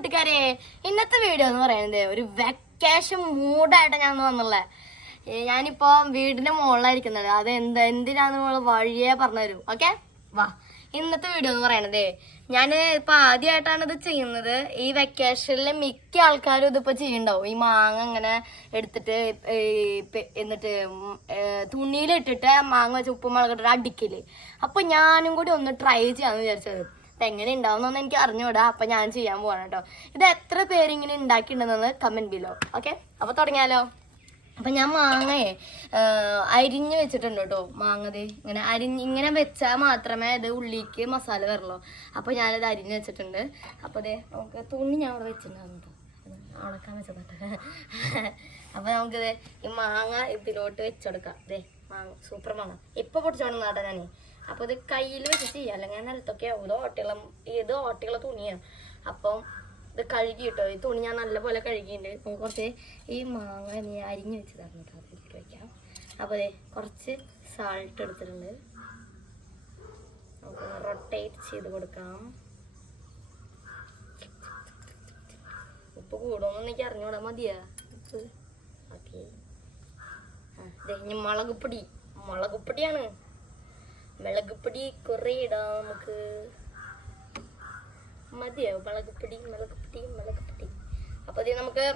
കൂട്ടുകാരെ ഇന്നത്തെ വീഡിയോ എന്ന് പറയുന്നത് ഒരു വെക്കേഷൻ മൂഡായിട്ട് ഞാൻ വന്നുള്ളത് ഞാനിപ്പോ വീടിന്റെ മുകളിലായിരിക്കുന്നത് അത് എന്ത് എന്തിനാന്ന് നമ്മൾ വഴിയേ പറഞ്ഞുതരൂ ഓക്കെ വാ. ഇന്നത്തെ വീഡിയോ എന്ന് പറയണത് ഞാൻ ഇപ്പൊ ആദ്യമായിട്ടാണ് ഇത് ചെയ്യുന്നത്. ഈ വെക്കേഷനിലെ മിക്ക ആൾക്കാരും ഇതിപ്പോ ചെയ്യണ്ടാവും. ഈ മാങ്ങ ഇങ്ങനെ എടുത്തിട്ട് എന്നിട്ട് തുണിയിലിട്ടിട്ട് മാങ്ങ വെച്ച് ഉപ്പും മുളകിട്ടിട്ട് അടിക്കൽ. അപ്പൊ ഞാനും കൂടി ഒന്ന് ട്രൈ ചെയ്യാന്ന് വിചാരിച്ചത്. എങ്ങനെ ഉണ്ടാവുന്നൊന്നും എനിക്ക് അറിഞ്ഞുകൂടാ. അപ്പൊ ഞാൻ ചെയ്യാൻ പോവാണ് കേട്ടോ ഇത് എത്ര പേരിങ്ങനെ ഉണ്ടാക്കിയിട്ടുണ്ടെന്ന് കമന്റ് ബിലോ ഓക്കെ അപ്പൊ തുടങ്ങിയാലോ? അപ്പൊ ഞാൻ മാങ്ങയെ അരിഞ്ഞു വെച്ചിട്ടുണ്ട് കേട്ടോ മാങ്ങത് ഇങ്ങനെ അരിഞ്ഞ് ഇങ്ങനെ വെച്ചാൽ മാത്രമേ ഇത് ഉള്ളിക്ക് മസാല വരുള്ളൂ. അപ്പൊ ഞാനത് അരിഞ്ഞു വെച്ചിട്ടുണ്ട്. അപ്പൊ അതെ നമുക്ക് തുണി ഞാൻ അവിടെ ഇത് ഉണക്കാൻ വെച്ചതാട്ടെ അപ്പൊ നമുക്കിത് ഈ മാങ്ങ ഇതിലോട്ട് വെച്ചെടുക്കാം. ദേ സൂപ്പർ മാങ്ങ ഇപ്പൊ പൊടിച്ചോണം ഞാനേ അപ്പൊ ഇത് കയ്യിൽ വെച്ച് ചെയ്യാം. അല്ലെങ്കിൽ നിലത്തൊക്കെ ആവും. ഇത് ഓട്ടിയുള്ള ഇത് ഓട്ടിയുള്ള തുണിയാണ് അപ്പം ഇത് കഴുകി കിട്ടോ ഈ തുണി ഞാൻ നല്ലപോലെ കഴുകിയിട്ടുണ്ട് നമുക്ക് കുറച്ച് ഈ മാങ്ങ നീ അരിഞ്ഞ് വെച്ചതാണ് കേട്ടോ. അതിലേക്ക് അപ്പോൾ അതെ കുറച്ച് സാൾട്ട് എടുത്തിട്ടുണ്ട്. നമുക്ക് റൊട്ടേറ്റ് ചെയ്ത് കൊടുക്കാം. ഉപ്പ് കൂടുമെന്ന് എനിക്ക് അറിഞ്ഞൂടാ. മതിയാ? ഉപ്പ്. ഓക്കെ. ഇനി മുളക് പൊടി മുളക് പൊടിയാണ് മുളക് പൊടി കുറേ ഇടാം നമുക്ക്. മതിയോ? മുളക് പൊടി മുളക് പൊടി മുളക് പൊടി അപ്പൊ ഇത് നമുക്ക്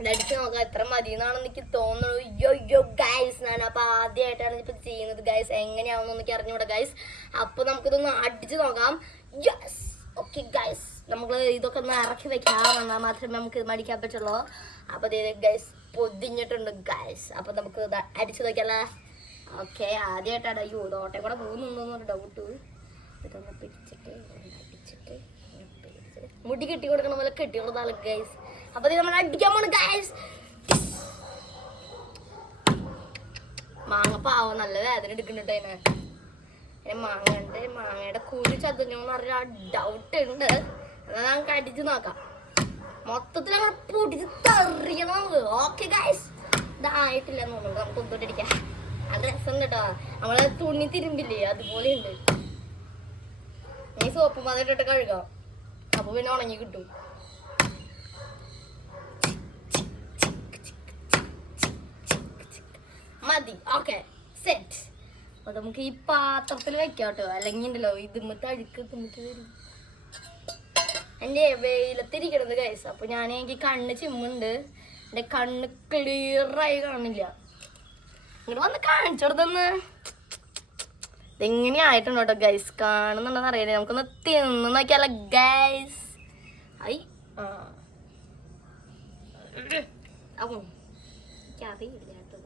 ഇതടിച്ച് നോക്കാം. എത്ര മതി എന്നാണ് എനിക്ക് തോന്നുന്നത്. യോ യോ ഗൈസ് ഞാൻ അപ്പൊ ആദ്യമായിട്ടാണ് ഇപ്പൊ ചെയ്യുന്നത്. ഗൈസ് എങ്ങനെയാവുന്നു എനിക്ക് അറിഞ്ഞൂടാ ഗൈസ് അപ്പൊ നമുക്കിതൊന്ന് അടിച്ച് നോക്കാം. യെസ് ഗൈസ് നമുക്ക് ഇതൊക്കെ ഒന്ന് ഇറക്കി വെക്കാം എന്നാൽ മാത്രമേ നമുക്ക് ഇത് മടിക്കാൻ പറ്റുള്ളൂ. അപ്പൊ ഗൈസ് പൊതിഞ്ഞിട്ടുണ്ട് ഗൈസ് അപ്പൊ നമുക്ക് അടിച്ചു നോക്കിയാലേ? ഓക്കെ ആദ്യമായിട്ടാണ് അയ്യോ തോട്ടെ കൂടെ പോകുന്നുണ്ടോന്നൊരു ഡൗട്ട് ഇതൊന്ന് പിടിച്ചിട്ട് അടിച്ചിട്ട് മുടി കെട്ടി കൊടുക്കണ പോലെ കെട്ടി കൊടുത്താലും ഗൈസ് അപ്പൊ ഇത് നമ്മൾ അടിക്കാൻ പോണു ഗൈസ് മാങ്ങ പാവം നല്ല വേദന എടുക്കുന്നുണ്ട് അതിന്. മാങ്ങ മാങ്ങയുടെ മാങ്ങയുടെ കുരു ചതഞ്ഞോന്ന് പറഞ്ഞ ഡൗട്ട് ഉണ്ട്. എന്നാൽ നമുക്ക് അടിച്ചു നോക്കാം. മൊത്തത്തിൽ അങ്ങനെ പൊടിച്ച് തെറിയണം നമുക്ക് ഓക്കെ ഗൈസ് ഇതായിട്ടില്ല തോന്നുന്നു. നമുക്ക് അടിക്കാം. അത് രസം കേട്ടോ. നമ്മളെ തുണി തിരുമ്പില്ലേ? അതുപോലെ ഉണ്ട്. ഈ സോപ്പ് മതിട്ടിട്ട് കഴുകാം. അപ്പൊ പിന്നെ ഉണങ്ങി കിട്ടും. മതി. ഓക്കെ സെറ്റ് അപ്പൊ നമുക്ക് ഈ പാത്രത്തിൽ വെക്കാം കേട്ടോ. അല്ലെങ്കിൽ ഉണ്ടല്ലോ ഇതുമ്മത്തെ അഴുക്ക് തുമ്മിട്ട് വരും. എന്റെ വെയിലത്തിരിക്കണത് കേസ് അപ്പോൾ ഞാൻ എനിക്ക് കണ്ണ് ചിമ്മുണ്ട്. എന്റെ കണ്ണ് ക്ലിയറായി കാണില്ല ഇങ്ങോട്ട് വന്ന് കാണിച്ചെടുത്തൊന്ന് ഇതെങ്ങനെ ആയിട്ടുണ്ട് ഗൈസ് കാണുന്നുണ്ടെന്ന് അറിയില്ല. നമുക്കൊന്ന് തിന്ന് നോക്കിയാലോ ഗൈസ് ഐ ആ. അപ്പം എനിക്കറിയില്ല കേട്ടോ.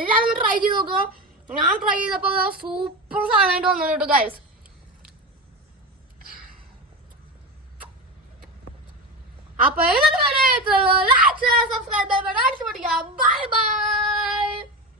എല്ലാവരും ട്രൈ ചെയ്ത് നോക്കുക ഞാൻ ട്രൈ ചെയ്തപ്പോൾ സൂപ്പർ സാധനമായിട്ട് വന്നു കേട്ടോ ഗൈസ് അപ്പൊ ഇന്നത്തെ സബ്സ്ക്രൈബ് അടിച്ചു